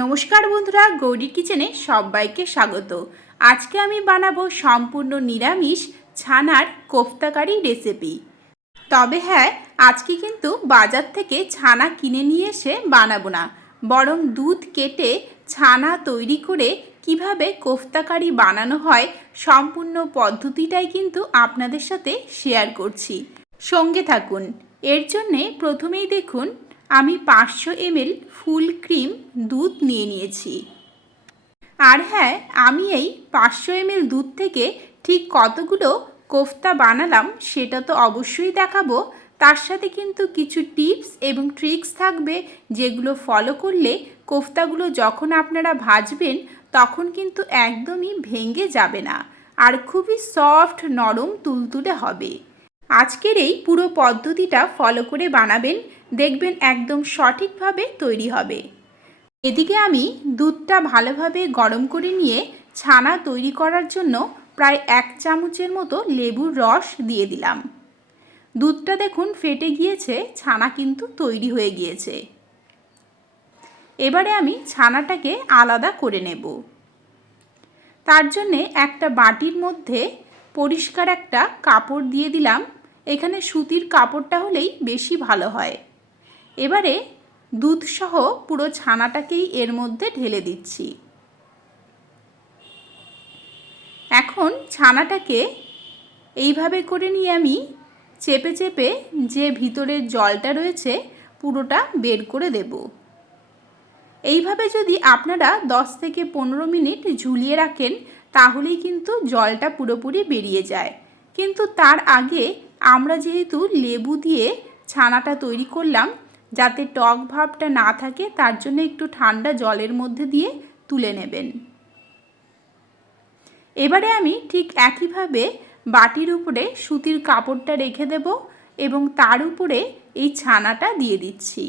নমস্কার বন্ধুরা গৌরীর কিচেনে সবাইকে স্বাগত। আজকে আমি বানাবো সম্পূর্ণ নিরামিষ ছানার কোফতাকারি রেসিপি। তবে হ্যাঁ আজকে কিন্তু বাজার থেকে ছানা কিনে নিয়ে এসে বানাবো না, বরং দুধ কেটে ছানা তৈরি করে কীভাবে কোফতাকারি বানানো হয় সম্পূর্ণ পদ্ধতিটাই কিন্তু আপনাদের সাথে শেয়ার করছি। সঙ্গে থাকুন। এর জন্যে প্রথমেই দেখুন আমি পাঁচশো এমএল ফুল ক্রিম দুধ নিয়ে নিয়েছি। আর হ্যাঁ আমি এই পাঁচশো এমএল দুধ থেকে ঠিক কতগুলো কোফতা বানালাম সেটা তো অবশ্যই দেখাবো। তার সাথে কিন্তু কিছু টিপস এবং ট্রিক্স থাকবে যেগুলো ফলো করলে কোফতাগুলো যখন আপনারা ভাজবেন তখন কিন্তু একদমই ভেঙে যাবে না। আর খুবই সফট নরম তুলতুলে হবে। আজকের এই পুরো পদ্ধতিটা ফলো করে বানাবেন, দেখবেন একদম সঠিকভাবে তৈরি হবে। এদিকে আমি দুধটা ভালোভাবে গরম করে নিয়ে ছানা তৈরি করার জন্য প্রায় এক চামচের মতো লেবুর রস দিয়ে দিলাম। দুধটা দেখুন ফেটে গিয়েছে, ছানা কিন্তু তৈরি হয়ে গিয়েছে। এবারে আমি ছানাটাকে আলাদা করে নেব। তার জন্যে একটা বাটির মধ্যে পরিষ্কার একটা কাপড় দিয়ে দিলাম। এখানে সুতির কাপড়টা হলেই বেশি ভালো হয়। এবারে দুধসহ পুরো ছানাটাকেই এর মধ্যে ঢেলে দিচ্ছি। এখন ছানাটাকে এইভাবে করে নিয়ে আমি চেপে চেপে যে ভিতরের জলটা রয়েছে পুরোটা বের করে দেব। এইভাবে যদি আপনারা 10 থেকে পনেরো মিনিট ঝুলিয়ে রাখেন, তাহলেই কিন্তু জলটা পুরোপুরি বেরিয়ে যায়। কিন্তু তার আগে আমরা যেহেতু লেবু দিয়ে ছানাটা তৈরি করলাম, যাতে টক ভাবটা না থাকে, তার জন্য একটু ঠান্ডা জলের মধ্যে দিয়ে তুলে নেবেন। এবারে আমি ঠিক একইভাবে বাটির উপরে সুতির কাপড়টা রেখে দেব এবং তার উপরে এই ছানাটা দিয়ে দিচ্ছি।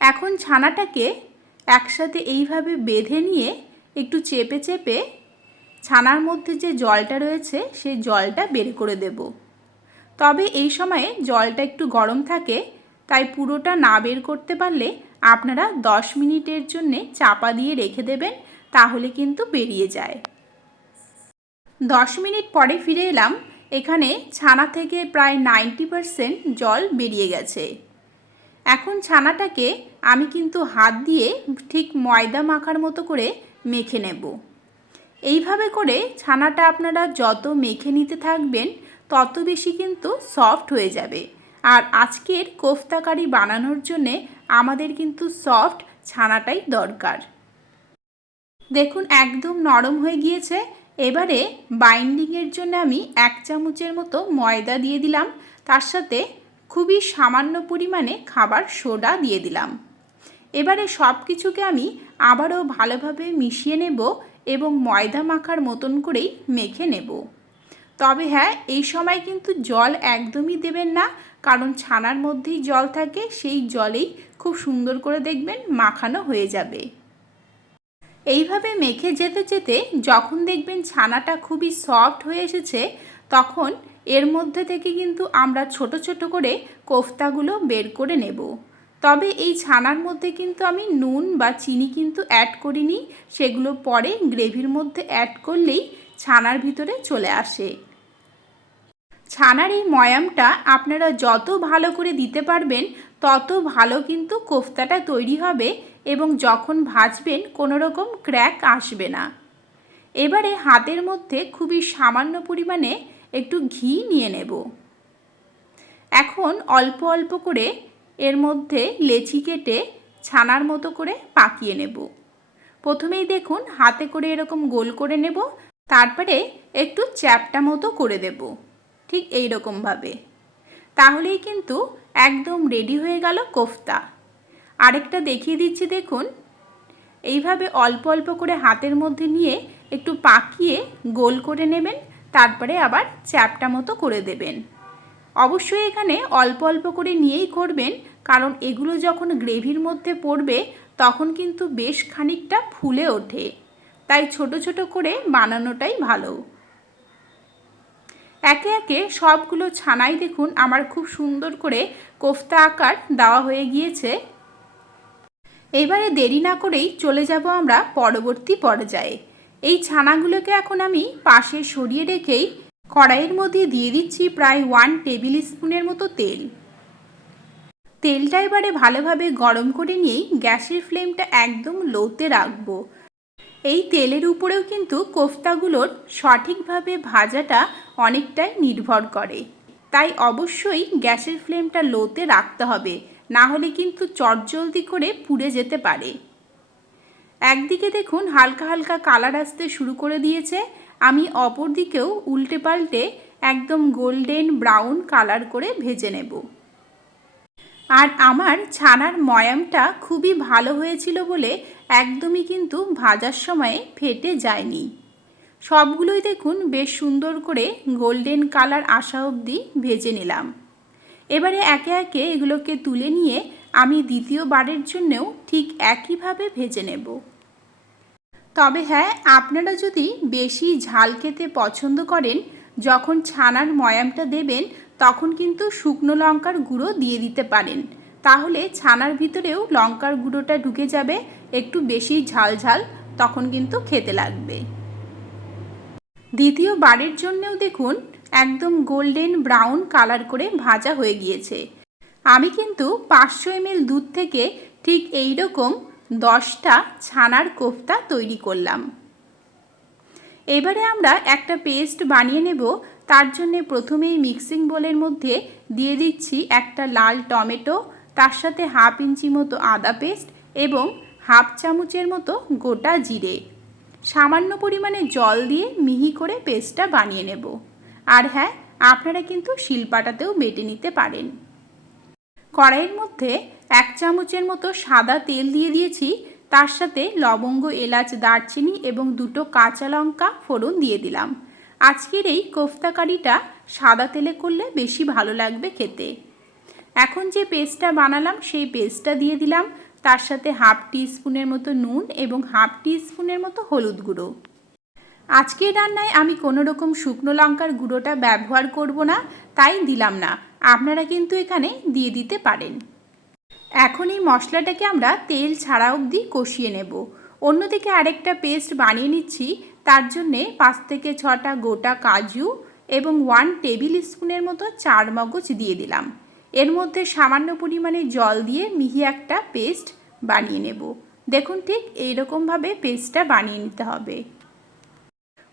এখন ছানাটাকে একসাথে এইভাবে বেঁধে নিয়ে একটু চেপে চেপে ছানার মধ্যে যে জলটা রয়েছে, সেই জলটা বের করে দেব। তবে এই সময়ে জলটা একটু গরম থাকে, তাই পুরোটা না বের করতে পারলে আপনারা 10 মিনিটের জন্যে চাপা দিয়ে রেখে দেবেন, তাহলে কিন্তু বেরিয়ে যায়। 10 মিনিট পরে ফিরে এলাম, এখানে ছানা থেকে প্রায় নাইনটি পারসেন্ট জল বেরিয়ে গেছে। এখন ছানাটাকে আমি কিন্তু হাত দিয়ে ঠিক ময়দা মাখার মতো করে মেখে নেব। এইভাবে করে ছানাটা আপনারা যত মেখে নিতে থাকবেন, তত বেশি কিন্তু সফট হয়ে যাবে। আর আজকের কোফতাকারি বানানোর জন্যে আমাদের কিন্তু সফট ছানাটাই দরকার। দেখুন, একদম নরম হয়ে গিয়েছে। এবারে বাইন্ডিংয়ের জন্য আমি এক চামচের মতো ময়দা দিয়ে দিলাম। তার সাথে খুবই সামান্য পরিমাণে খাবার সোডা দিয়ে দিলাম। এবারে সব কিছুকে আমি আবারও ভালোভাবে মিশিয়ে নেব। এবং ময়দা মাখার মতন করেই মেখে নেব। তবে হ্যাঁ এই সময় কিন্তু জল একদমই দেবেন না, কারণ ছানার মধ্যেই জল থাকে, সেই জলেই খুব সুন্দর করে দেখবেন মাখানো হয়ে যাবে। এইভাবে মেখে যেতে যেতে যখন দেখবেন ছানাটা খুবই সফট হয়ে এসেছে, তখন এর মধ্যে থেকে কিন্তু আমরা ছোট ছোট করে কোফতাগুলো বের করে নেব। তবে এই ছানার মধ্যে কিন্তু আমি নুন বা চিনি কিন্তু অ্যাড করিনি। সেগুলো পরে গ্রেভির মধ্যে অ্যাড করলেই ছানার ভিতরে চলে আসে। ছানার এই ময়ামটা আপনারা যত ভালো করে দিতে পারবেন, তত ভালো কিন্তু কোফতাটা তৈরি হবে এবং যখন ভাজবেন কোনো রকম ক্র্যাক আসবে না। এবারে হাতের মধ্যে খুবই সামান্য পরিমাণে একটু ঘি নিয়ে নেব। এখন অল্প অল্প করে এর মধ্যে লেচি কেটে ছানার মতো করে পাকিয়ে নেব। প্রথমেই দেখুন হাতে করে এরকম গোল করে নেব, তারপরে একটু চ্যাপটা মতো করে দেব, ঠিক এই রকমভাবে তাহলেই কিন্তু একদম রেডি হয়ে গেল কোফতা। আরেকটা দেখিয়ে দিচ্ছি দেখুন। এইভাবে অল্প অল্প করে হাতের মধ্যে নিয়ে একটু পাকিয়ে গোল করে নেবেন, তারপরে আবার চ্যাপটা মতো করে দেবেন। অবশ্যই এখানে অল্প অল্প করে নিয়েই করবেন, কারণ এগুলো যখন গ্রেভির মধ্যে পড়বে, তখন কিন্তু বেশ খানিকটা ফুলে ওঠে। তাই ছোট ছোট করে বানানোটাই ভালো। একে একে সবগুলো ছানাই দেখুন, আমার খুব সুন্দর করে কোফতা আকার দেওয়া হয়ে গিয়েছে। এবারে দেরি না করেই চলে যাব আমরা পরবর্তী পর্যায়ে। এই ছানাগুলোকে এখন আমি পাশে সরিয়ে রেখেই কড়াইয়ের মধ্যে দিয়ে দিচ্ছি প্রায় ওয়ান টেবিল স্পুনের মতো তেল। তেলটা এবারে ভালোভাবে গরম করে নিয়েই গ্যাসের ফ্লেমটা একদম লোতে রাখব। এই তেলের উপরেও কিন্তু কোফতাগুলোর সঠিকভাবে ভাজাটা অনেকটাই নির্ভর করে। তাই অবশ্যই গ্যাসের ফ্লেমটা লোতে রাখতে হবে, না হলে কিন্তু চটজলদি করে পুড়ে যেতে পারে। একদিকে দেখুন হালকা হালকা কালার আসতে শুরু করে দিয়েছে আমি অপর দিকেও উল্টে পাল্টে একদম গোল্ডেন ব্রাউন কালার করে ভেজে নেব। আর আমার ছানার ময়ামটা খুবই ভালো হয়েছিল বলে একদমই কিন্তু ভাজার সময়ে ফেটে যায়নি। সবগুলোই দেখুন বেশ সুন্দর করে গোল্ডেন কালার আসা অবধি ভেজে নিলাম। এবারে একে একে এগুলোকে তুলে নিয়ে আমি দ্বিতীয়বারের জন্যেও ঠিক একইভাবে ভেজে নেব। তবে হ্যাঁ আপনারা যদি বেশি ঝাল খেতে পছন্দ করেন, যখন ছানার ময়ামটা দেবেন, তখন কিন্তু শুকনো লঙ্কার গুঁড়ো দিয়ে দিতে পারেন। তাহলে ছানার ভিতরেও লঙ্কার গুঁড়োটা ঢুকে যাবে, একটু বেশি ঝাল ঝাল, তখন কিন্তু খেতে লাগবে। দ্বিতীয় বারের জন্যেও দেখুন, একদম গোল্ডেন ব্রাউন কালার করে ভাজা হয়ে গিয়েছে। আমি কিন্তু পাঁচশো এমএল দুধ থেকে ঠিক এই রকম দশটা ছানার কোফতা তৈরি করলাম। এবারে আমরা একটা পেস্ট বানিয়ে নেব। তার জন্যে প্রথমেই মিক্সিং বোলের মধ্যে দিয়ে দিচ্ছি একটা লাল টমেটো, তার সাথে হাফ ইঞ্চি মতো আদা পেস্ট এবং হাফ চামচের মতো গোটা জিরে। সামান্য পরিমাণে জল দিয়ে মিহি করে পেস্টটা বানিয়ে নেব। আর হ্যাঁ আপনারা কিন্তু শিলপাটাতেও বেটে নিতে পারেন। কড়াইয়ের মধ্যে এক চামচের মতো সাদা তেল দিয়ে দিয়েছি। তার সাথে লবঙ্গ, এলাচ, দারচিনি এবং দুটো কাঁচা লঙ্কা ফোড়ন দিয়ে দিলাম। আজকের এই কোফতা কারিটা সাদা তেলে করলে বেশি ভালো লাগবে খেতে। এখন যে পেস্টটা বানালাম, সেই পেস্টটা দিয়ে দিলাম। তার সাথে হাফ টি স্পুনের মতো নুন এবং হাফ টি স্পুনের মতো হলুদ গুঁড়ো। আজকের রান্নায় আমি কোনো রকম শুকনো লঙ্কার গুঁড়োটা ব্যবহার করব না, তাই দিলাম না। আপনারা কিন্তু এখানে দিয়ে দিতে পারেন। এখন এই মশলাটাকে আমরা তেল ছাড়া অবধি কষিয়ে নেব। অন্যদিকে আরেকটা পেস্ট বানিয়ে নিচ্ছি। তার জন্যে পাঁচ থেকে ছটা গোটা কাজু এবং ওয়ান টেবিল স্পুনের মতো চার মগজ দিয়ে দিলাম। এর মধ্যে সামান্য পরিমাণে জল দিয়ে মিহি একটা পেস্ট বানিয়ে নেব। দেখুন ঠিক এইরকমভাবে পেস্টটা বানিয়ে নিতে হবে।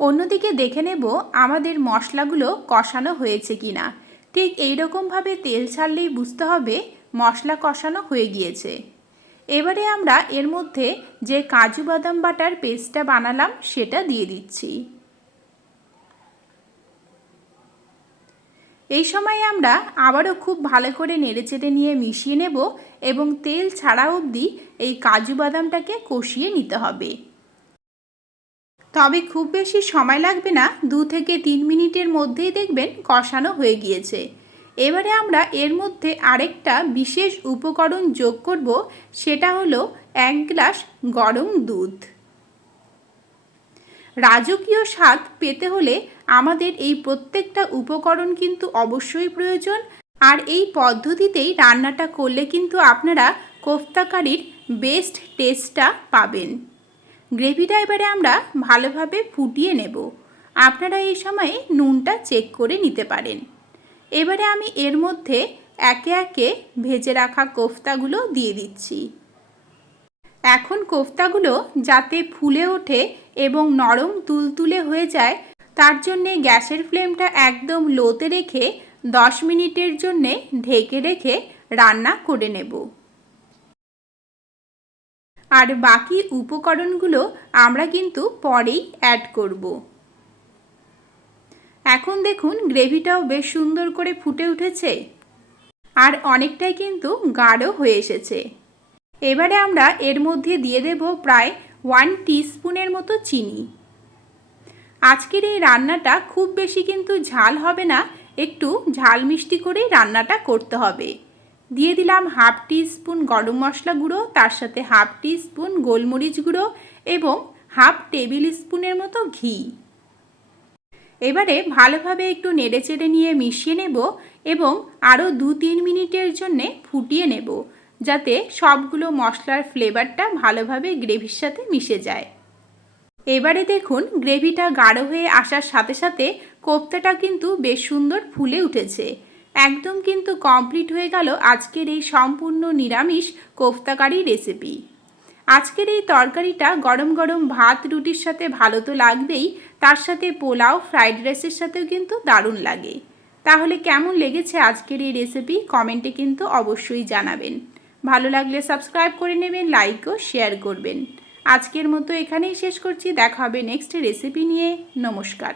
অন্যদিকে দেখে নেব আমাদের মশলাগুলো কষানো হয়েছে কি না ঠিক এইরকমভাবে তেল ছাড়লেই বুঝতে হবে মশলা কষানো হয়ে গিয়েছে। এবারে আমরা এর মধ্যে যে কাজু বাদাম বাটার পেস্টটা বানালাম, সেটা দিয়ে দিচ্ছি। এই সময় আমরা আবারও খুব ভালো করে নেড়েচেড়ে নিয়ে মিশিয়ে নেব এবং তেল ছাড়া অবধি এই কাজু বাদামটাকে কষিয়ে নিতে হবে। তবে খুব বেশি সময় লাগবে না, দু থেকে তিন মিনিটের মধ্যেই দেখবেন কষানো হয়ে গিয়েছে। এবারে আমরা এর মধ্যে আরেকটা বিশেষ উপকরণ যোগ করব, সেটা হলো এক গ্লাস গরম দুধ। রাজকীয় স্বাদ পেতে হলে আমাদের এই প্রত্যেকটা উপকরণ কিন্তু অবশ্যই প্রয়োজন, আর এই পদ্ধতিতেই রান্নাটা করলে কিন্তু আপনারা কোফতাকারির বেস্ট টেস্টটা পাবেন। গ্রেভিটা এবারে আমরা ভালোভাবে ফুটিয়ে নেব। আপনারা এই সময়ে নুনটা চেক করে নিতে পারেন। এবারে আমি এর মধ্যে একে একে ভেজে রাখা কোফতাগুলো দিয়ে দিচ্ছি। এখন কোফতাগুলো যাতে ফুলে ওঠে এবং নরম তুলতুলে হয়ে যায়, তার জন্যে গ্যাসের ফ্লেমটা একদম লোতে রেখে দশ মিনিটের জন্যে ঢেকে রেখে রান্না করে নেব। আর বাকি উপকরণগুলো আমরা কিন্তু পরেই অ্যাড করব। এখন দেখুন গ্রেভিটাও বেশ সুন্দর করে ফুটে উঠেছে। আর অনেকটাই কিন্তু গাঢ় হয়ে এসেছে। এবারে আমরা এর মধ্যে দিয়ে দেব প্রায় ওয়ান স্পুনের মতো চিনি। আজকের এই রান্নাটা খুব বেশি কিন্তু ঝাল হবে না, একটু ঝাল মিষ্টি করেই রান্নাটা করতে হবে। দিয়ে দিলাম হাফ টি স্পুন গরম মশলা গুঁড়ো, তার সাথে হাফ টি স্পুন গোলমরিচ গুঁড়ো এবং হাফ টেবিল স্পুনের মতো ঘি। এবারে ভালোভাবে একটু নেড়েচেড়ে নিয়ে মিশিয়ে নেব এবং আরও দু তিন মিনিটের জন্যে ফুটিয়ে নেব, যাতে সবগুলো মশলার ফ্লেভারটা ভালোভাবে গ্রেভির সাথে মিশে যায়। এবারে দেখুন, গ্রেভিটা গাঢ় হয়ে আসার সাথে সাথে কোপ্তাটা কিন্তু বেশ সুন্দর ফুলে উঠেছে। একদম কিন্তু কমপ্লিট হয়ে গেল আজকের এই সম্পূর্ণ নিরামিষ কোফতাকারি রেসিপি। আজকের এই তরকারিটা গরম গরম ভাত, রুটির সাথে ভালো তো লাগবেই, তার সাথে পোলাও, ফ্রাইড রাইসের সাথেও কিন্তু দারুণ লাগে। তাহলে কেমন লেগেছে আজকের এই রেসিপি কমেন্টে কিন্তু অবশ্যই জানাবেন। ভালো লাগলে সাবস্ক্রাইব করে নেবেন লাইক ও শেয়ার করবেন। আজকের মতো এখানেই শেষ করছি, দেখা হবে নেক্সট রেসিপি নিয়ে। নমস্কার।